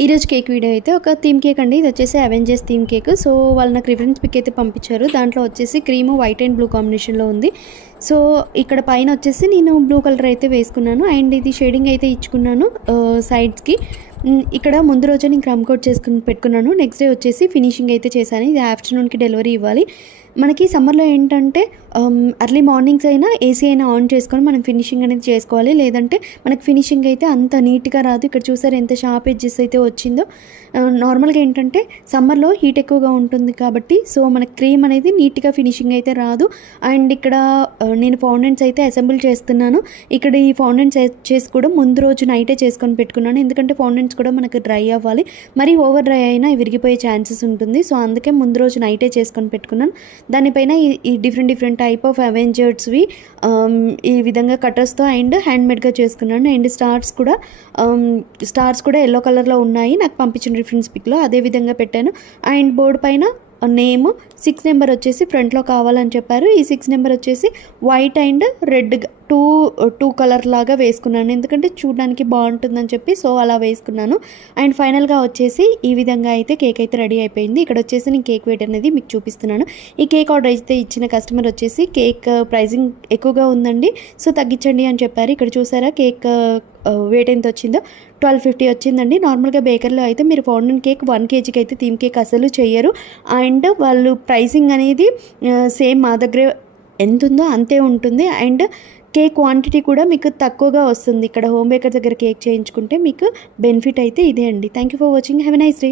ఈరోజు cake video అయితే ఒక థీమ్ కేక్ అండి. ఇది వచ్చేసి అవెంజర్స్ థీమ్ కేక్. సో వాళ్ళు నాకు రిఫరెన్స్ పిక్ అయితే పంపించారు. దాంట్లో వచ్చేసి క్రీము వైట్ అండ్ బ్లూ కాంబినేషన్లో ఉంది. సో ఇక్కడ పైన వచ్చేసి నేను బ్లూ కలర్ అయితే వేసుకున్నాను అండ్ ఇది షేడింగ్ అయితే ఇచ్చుకున్నాను సైడ్స్కి. ఇక్కడ ముందు రోజే నేను క్రమ్ కోట్ చేసుకుని పెట్టుకున్నాను. నెక్స్ట్ డే వచ్చేసి ఫినిషింగ్ అయితే చేశాను. ఇది ఆఫ్టర్నూన్కి డెలివరీ ఇవ్వాలి. మనకి సమ్మర్లో ఏంటంటే అర్లీ మార్నింగ్స్ అయినా ఏసీ అయినా ఆన్ చేసుకొని మనం ఫినిషింగ్ అనేది చేసుకోవాలి. లేదంటే మనకి ఫినిషింగ్ అయితే అంత నీట్గా రాదు. ఇక్కడ చూసారు ఎంత షార్ప్ ఎడ్జెస్ అయితే వచ్చిందో. నార్మల్గా ఏంటంటే సమ్మర్లో హీట్ ఎక్కువగా ఉంటుంది కాబట్టి సో మనకి క్రీమ్ అనేది నీట్గా ఫినిషింగ్ అయితే రాదు. అండ్ ఇక్కడ నేను ఫౌండెంట్స్ అయితే అసెంబుల్ చేస్తున్నాను. ఇక్కడ ఈ ఫౌండెంట్స్ చేసి కూడా ముందు రోజు నైటే చేసుకొని పెట్టుకున్నాను. ఎందుకంటే ఫౌండెంట్స్ కూడా మనకు డ్రై అవ్వాలి. మరి ఓవర్ డ్రై అయినా విరిగిపోయే ఛాన్సెస్ ఉంటుంది. సో అందుకే ముందు రోజు నైటే చేసుకొని పెట్టుకున్నాను. దానిపైన ఈ డిఫరెంట్ టైప్ ఆఫ్ అవెంజర్స్వి ఈ విధంగా కటర్స్తో అండ్ హ్యాండ్మేడ్గా చేసుకున్నాను. అండ్ స్టార్స్ కూడా ఎల్లో కలర్లో ఉన్నాయి నాకు పంపించిన రిఫరెన్స్ పిక్లో. అదే విధంగా పెట్టాను. అండ్ బోర్డు పైన నేమ్ 6 నెంబర్ వచ్చేసి ఫ్రంట్లో కావాలని చెప్పారు. ఈ 6 నెంబర్ వచ్చేసి white and red two colour లాగా వేసుకున్నాను. ఎందుకంటే చూడడానికి బాగుంటుందని చెప్పి సో అలా వేసుకున్నాను. అండ్ ఫైనల్గా వచ్చేసి ఈ విధంగా అయితే కేక్ అయితే రెడీ అయిపోయింది. ఇక్కడ వచ్చేసి నేను కేక్ వెయిట్ అనేది మీకు చూపిస్తున్నాను. ఈ కేక్ ఆర్డర్ అయితే ఇచ్చిన కస్టమర్ వచ్చేసి కేక్ ప్రైజింగ్ ఎక్కువగా ఉందండి సో తగ్గించండి అని చెప్పారు. ఇక్కడ చూసారా కేక్ వెయిట్ ఎంత వచ్చిందో 1250 వచ్చిందండి. నార్మల్గా బేకరీలో అయితే మీరు ఫౌండెంట్ కేక్ 1 kgకి అయితే థీమ్ కేక్ అసలు చేయరు. అండ్ వాళ్ళు ప్రైసింగ్ అనేది సేమ్ మా దగ్గర ఎంత ఉందో అంతే ఉంటుంది. అండ్ కేక్ క్వాంటిటీ కూడా మీకు తక్కువగా వస్తుంది. ఇక్కడ హోమ్ బేకర్ దగ్గర కేక్ చేయించుకుంటే మీకు బెనిఫిట్ అయితే ఇదే అండి. Thank you for watching. Have a nice day.